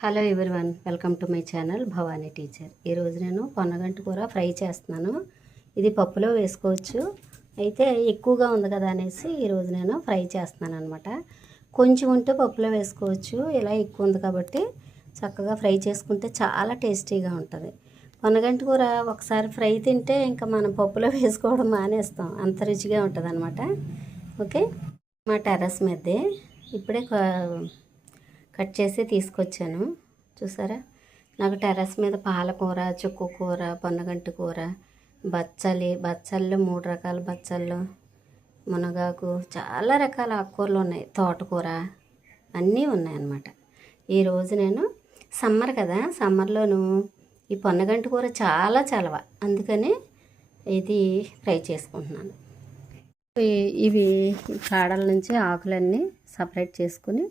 Hello everyone, welcome to my channel Bhavani teacher. ఈరోజు నేను పొన్నగంటి కూర ఫ్రై చేస్తున్నాను. ఇది పప్పులో వేసుకోవచ్చు, అయితే ఎక్కువగా ఉంది కదా అనేసి ఈరోజు నేను ఫ్రై చేస్తున్నాను అనమాట. కొంచెం ఉంటే పప్పులో వేసుకోవచ్చు, ఇలా ఎక్కువ ఉంది కాబట్టి చక్కగా ఫ్రై చేసుకుంటే చాలా టేస్టీగా ఉంటుంది. పొన్నగంటి కూర ఒకసారి ఫ్రై తింటే ఇంకా మనం పప్పులో వేసుకోవడం మానేస్తాం, అంత రుచిగా ఉంటుంది అనమాట. ఓకే, మా టెర్రస్ మీదే ఇప్పుడే కట్ చేసి తీసుకొచ్చాను. చూసారా, నాకు టెర్రస్ మీద పాలకూర, చుక్కు కూర, పొన్నగంటి కూర, బచ్చల్లో 3 రకాల బచ్చళ్ళు, మునగాకు, చాలా రకాల ఆకుకూరలు ఉన్నాయి, తోటకూర అన్నీ ఉన్నాయన్నమాట. ఈరోజు నేను సమ్మర్ కదా, సమ్మర్లోను ఈ పొన్నగంటి కూర చాలా చలవ, అందుకని ఇది ఫ్రై చేసుకుంటున్నాను. ఇవి కాడల నుంచి ఆకులన్నీ సపరేట్ చేసుకుని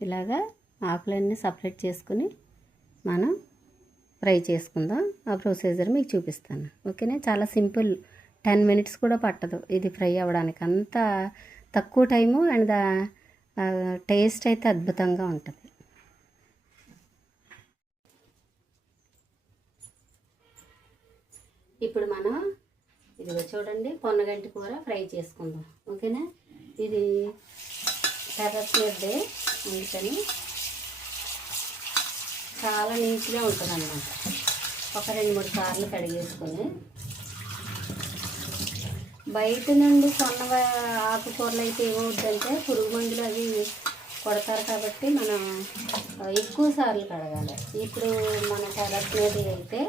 ఇలాగా ఆకులన్నీ సపరేట్ చేసుకుని మనం ఫ్రై చేసుకుందాం. ఆ ప్రొసీజర్ మీకు చూపిస్తాను. ఓకేనా, చాలా సింపుల్, 10 మినిట్స్ కూడా పట్టదు ఇది ఫ్రై అవ్వడానికి. అంత తక్కువ టైము అండ్ టేస్ట్ అయితే అద్భుతంగా ఉంటుంది. ఇప్పుడు మనం ఇదిగో చూడండి, పొన్నగంటి కూర ఫ్రై చేసుకుందాం. ఓకేనా, ఇది టెర్రస్ మీదే అందుకని చాలా నీట్గా ఉంటుంది అన్నమాట. ఒక 2-3 సార్లు కడిగేసుకొని, బయట నుండి కొన్న ఆకుకూరలు అయితే ఏమవుద్దంటే పురుగు మందులు అవి కొడతారు కాబట్టి మనం ఎక్కువ సార్లు కడగాలి. ఇప్పుడు మన టెర్రస్ మీద అయితే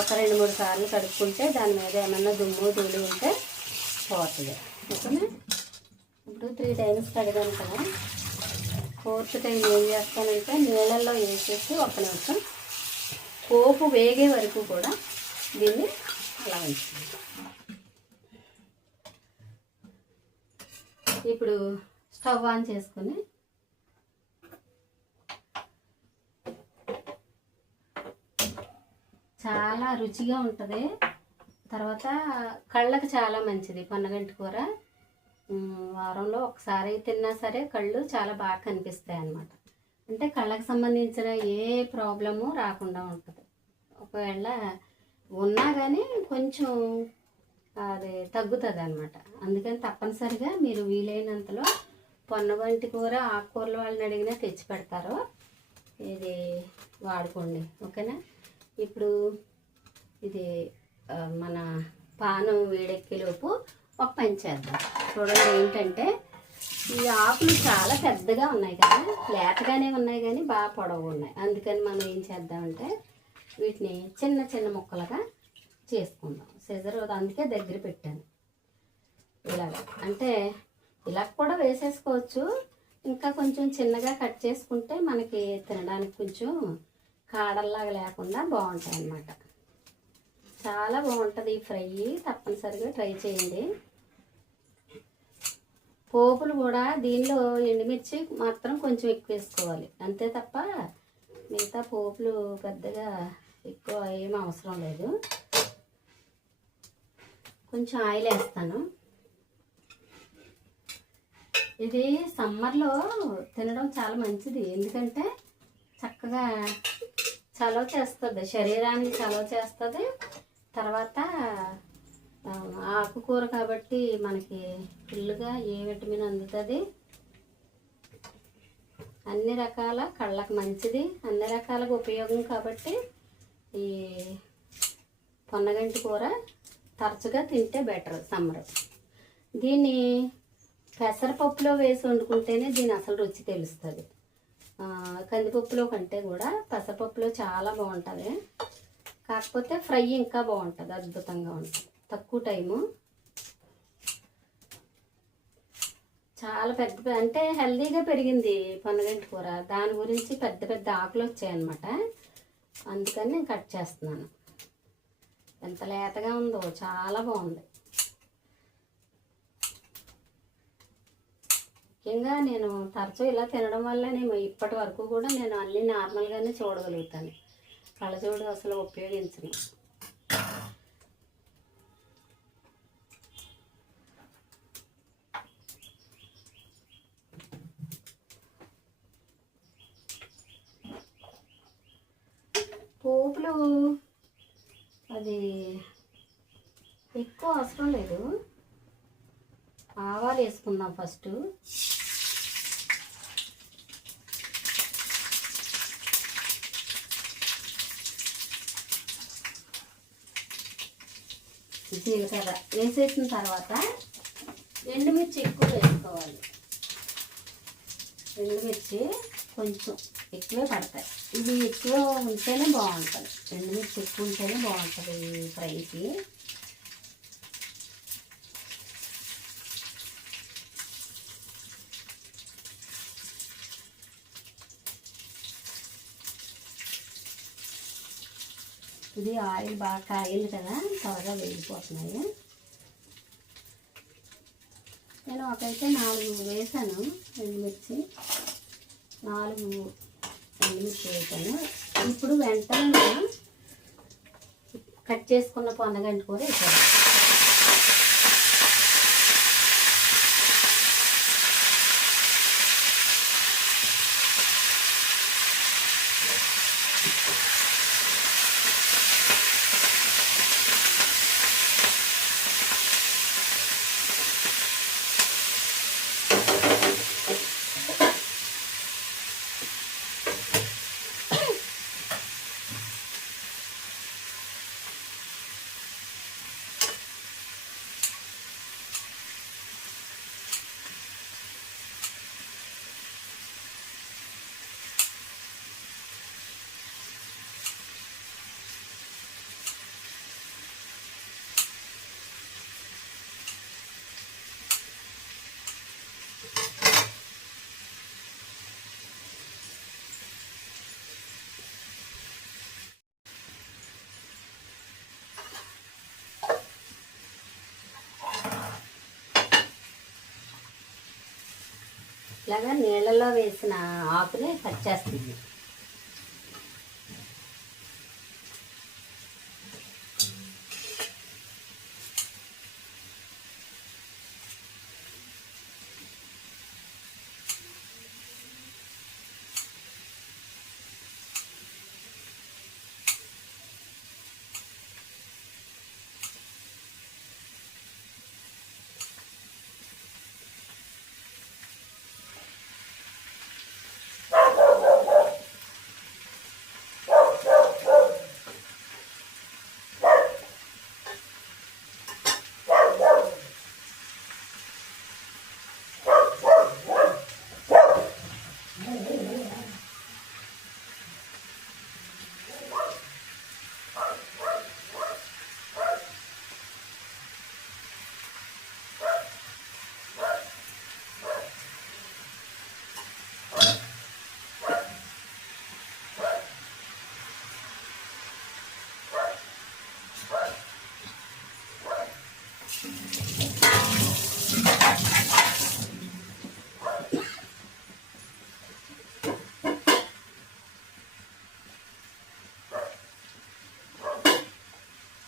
ఒక 2-3 సార్లు కడుక్కుంటే దాని మీద ఏమన్నా దుమ్ము ధూళి ఉంటే పోతుంది. ఓకేనా, ఇప్పుడు 3 టైమ్స్ కడిగాను కదా, 4th టైం ఏం చేస్తానంటే నీళ్ళల్లో వేసేసి 1 నిమిషం పోపు వేగే వరకు కూడా దీన్ని అలా ఉంచుతాను. ఇప్పుడు స్టవ్ ఆన్ చేసుకొని చాలా రుచిగా ఉంటుంది. తర్వాత కళ్ళకి చాలా మంచిది పొన్నగంటి కూర. వారంలో ఒకసారి తిన్నా సరే కళ్ళు చాలా బాగా కనిపిస్తాయి అన్నమాట. అంటే కళ్ళకి సంబంధించిన ఏ ప్రాబ్లము రాకుండా ఉంటుంది. ఒకవేళ ఉన్నా కానీ కొంచెం అది తగ్గుతుంది అన్నమాట. అందుకని తప్పనిసరిగా మీరు వీలైనంతలో పొన్నగంటి కూర ఆకుకూరల వాళ్ళని అడిగినా తెచ్చి పెడతారు, ఇది వాడుకోండి. ఓకేనా, ఇప్పుడు ఇది మన పానం వేడెక్కేలోపు ఒక పని చేద్దాం. చూడండి, ఏంటంటే ఈ ఆకులు చాలా పెద్దగా ఉన్నాయి కదా, లేతగానే ఉన్నాయి కానీ బాగా పొడవు ఉన్నాయి. అందుకని మనం ఏం చేద్దామంటే వీటిని చిన్న చిన్న ముక్కలుగా చేసుకుందాం. సిజర్ అందుకే దగ్గర పెట్టాను. ఇలాగ అంటే ఇలా కూడా వేసేసుకోవచ్చు, ఇంకా కొంచెం చిన్నగా కట్ చేసుకుంటే మనకి తినడానికి కొంచెం కాడల్లాగా లేకుండా బాగుంటాయి అన్నమాట. చాలా బాగుంటుంది ఈ ఫ్రై, తప్పనిసరిగా ట్రై చేయండి. పోపులు కూడా దీనిలో ఎండుమిర్చి మాత్రం కొంచెం ఎక్కువ వేసుకోవాలి, అంతే తప్ప మిగతా పోపులు పెద్దగా ఎక్కువ ఏం అవసరం లేదు. కొంచెం ఆయిల్ వేస్తాను. ఇది సమ్మర్లో తినడం చాలా మంచిది, ఎందుకంటే చక్కగా చలవ చేస్తుంది, శరీరానికి చలవ చేస్తుంది. తర్వాత ఆకుకూర కాబట్టి మనకి ఫుల్గా ఏ విటమిన్ అందుతుంది, అన్ని రకాల కళ్ళకు మంచిది, అన్ని రకాలుగా ఉపయోగం. కాబట్టి ఈ పొన్నగంటి కూర తరచుగా తింటే బెటర్ సమ్మర్. దీన్ని పెసరపప్పులో వేసి వండుకుంటేనే దీని అసలు రుచి తెలుస్తుంది. కందిపప్పులో కంటే కూడా పెసరపప్పులో చాలా బాగుంటుంది. కాకపోతే ఫ్రై ఇంకా బాగుంటుంది, అద్భుతంగా ఉంటుంది. తక్కువ టైము, చాలా పెద్ద అంటే హెల్దీగా పెరిగింది పొన్నగంటి కూర. దాని గురించి పెద్ద పెద్ద ఆకులు వచ్చాయన్నమాట, అందుకని నేను కట్ చేస్తున్నాను. ఎంత లేతగా ఉందో, చాలా బాగుంది. ముఖ్యంగా నేను తరచూ ఇలా తినడం వల్ల నేను ఇప్పటి వరకు కూడా నేను అన్నీ నార్మల్గానే చూడగలుగుతాను, కళ్ళజోడు అసలు ఉపయోగించను. పోపులు అది ఎక్కువ అవసరం లేదు. ఆవాలు వేసుకుందాం ఫస్ట్. జీలకర్ర వేసేసిన తర్వాత ఎండుమిర్చి ఎక్కువ వేసుకోవాలి. ఎండుమిర్చి కొంచెం ఎక్కువే పడతాయి. ఇది ఎక్కువ ఉంటేనే బాగుంటుంది. ఎండుమిర్చి ఎక్కువ ఉంటేనే బాగుంటుంది ఈ ఫ్రైకి. ఇది ఆయిల్ బాగా కాగింది కదా, త్వరగా వేగిపోతున్నాయి. నేను ఒకైతే 4 వేసాను ఎండుమిర్చి. 4 ఎండుమిర్చి వేసాను. ఇప్పుడు వెంటనే కట్ చేసుకున్న పొన్నగంటి కూర వేసాను. ఇలాగా నీళ్ళలో వేసిన ఆకుని కట్ చేస్తుంది.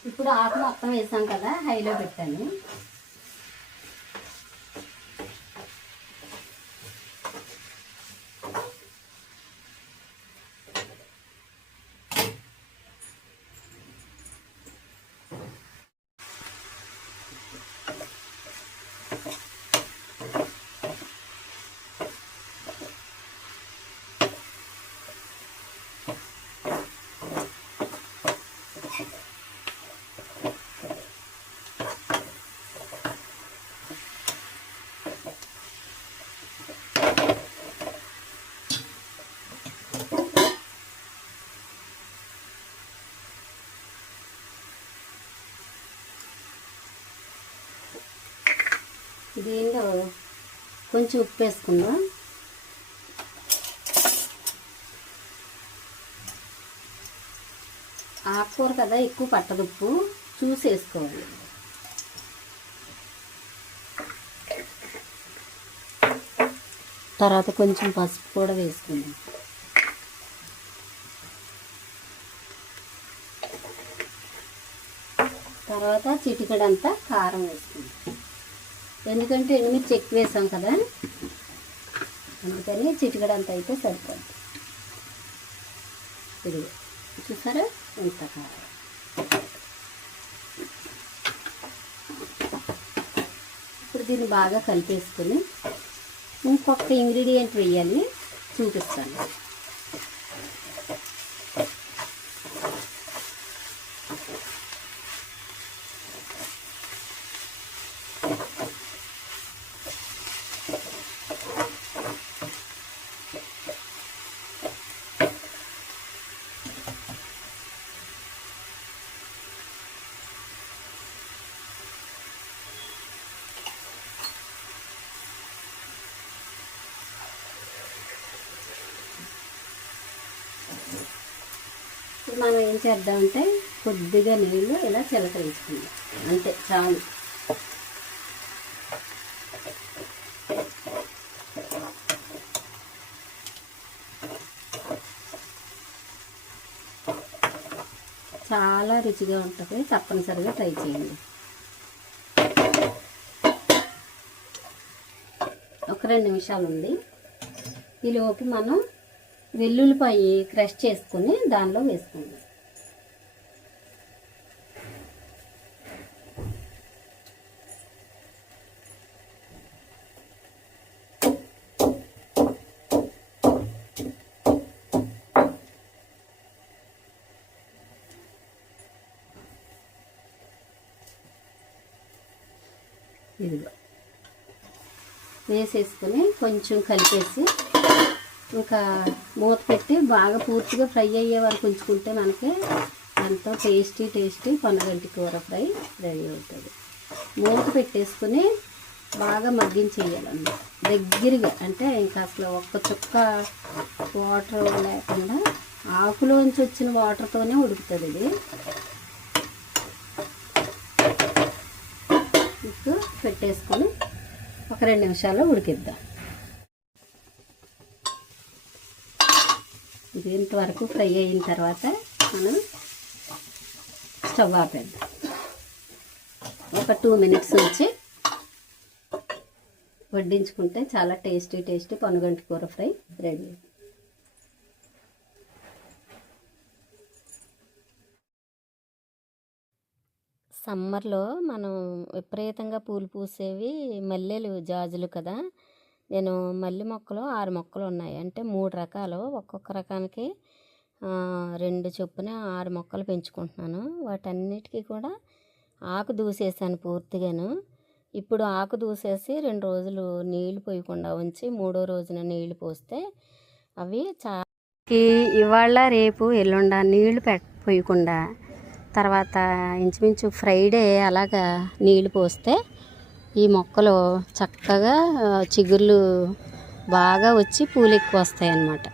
ఇప్పుడు ఆకు మొత్తం వేసాం కదా, హైలో పెట్టాను. దీనిలో కొంచెం ఉప్పు వేసుకుందాం. ఆకుకూర కదా, ఎక్కువ పట్టదు ఉప్పు, చూసి వేసుకోవాలి. తర్వాత కొంచెం పసుపు కూడా వేసుకుందాం. తర్వాత చిటికెడంతా కారం వేసుకుందాం. ఎందుకంటే ఎండుమిర్చి ఎక్కువ వేసాం కదా, అందుకని చిటికెడంతా అయితే సరిపోద్ది. ఇది చూసారా? ఇంత కారం. ఇప్పుడు దీన్ని బాగా కలిపేసుకుని ఇంకొక ఇంగ్రీడియంట్ వేయాలి, చూపిస్తాను. ఇప్పుడు మనం ఏం చేద్దామంటే కొద్దిగా నీళ్ళు ఇలా చిలకరించుకుందాం, అంతే చాలు. చాలా రుచిగా ఉంటుంది, తప్పనిసరిగా ట్రై చేయండి. ఒక 2 నిమిషాలు ఉంది. ఈలోపు మనం వెల్లుల్లిపాయి క్రష్ చేసుకుని దానిలో వేసుకుందాం. ఇదిగో వేసేసుకొని కొంచెం కలిపేసి ఇంకా మూత పెట్టి బాగా పూర్తిగా ఫ్రై అయ్యే వరకు ఉంచుకుంటే మనకి ఎంతో టేస్టీ పొన్నగంటి కూర ఫ్రై రెడీ అవుతుంది. మూత పెట్టేసుకుని బాగా మగ్గించేయాలన్నమాట దగ్గరగా. అంటే ఇంకా అసలు ఒక్క చుక్క వాటర్ లేకుండా ఆకులోంచి వచ్చిన వాటర్తోనే ఉడుకుతుంది ఇది. ఇప్పుడు పెట్టేసుకొని ఒక 2 నిమిషాల్లో ఉడికిద్దాం. ఇది ఇంతవరకు ఫ్రై అయిన తర్వాత మనం స్టవ్ ఆపేద్దాం. ఒక 2 మినిట్స్ ఉంచి వడ్డించుకుంటే చాలా టేస్టీ పొన్నగంటి కూర ఫ్రై రెడీ. సమ్మర్లో మనం విపరీతంగా పూలు పూసేవి మల్లెలు, జాజులు కదా. నేను మల్లె మొక్కలు 6 మొక్కలు ఉన్నాయి. అంటే 3 రకాలు, ఒక్కొక్క రకానికి 2 చొప్పున 6 మొక్కలు పెంచుకుంటున్నాను. వాటన్నిటికీ కూడా ఆకు దూసేసాను పూర్తిగాను. ఇప్పుడు ఆకు దూసేసి 2 రోజులు నీళ్లు పోయకుండా ఉంచి 3వ రోజున నీళ్లు పోస్తే అవి ఇవాళ రేపు ఎల్లుండ నీళ్లు పోయకుండా తర్వాత ఇంచుమించు ఫ్రైడే అలాగా నీళ్లు పోస్తే ఈ మొక్కలు చక్కగా చిగుర్లు బాగా వచ్చి పూలు ఎక్కువ వస్తాయి అన్నమాట.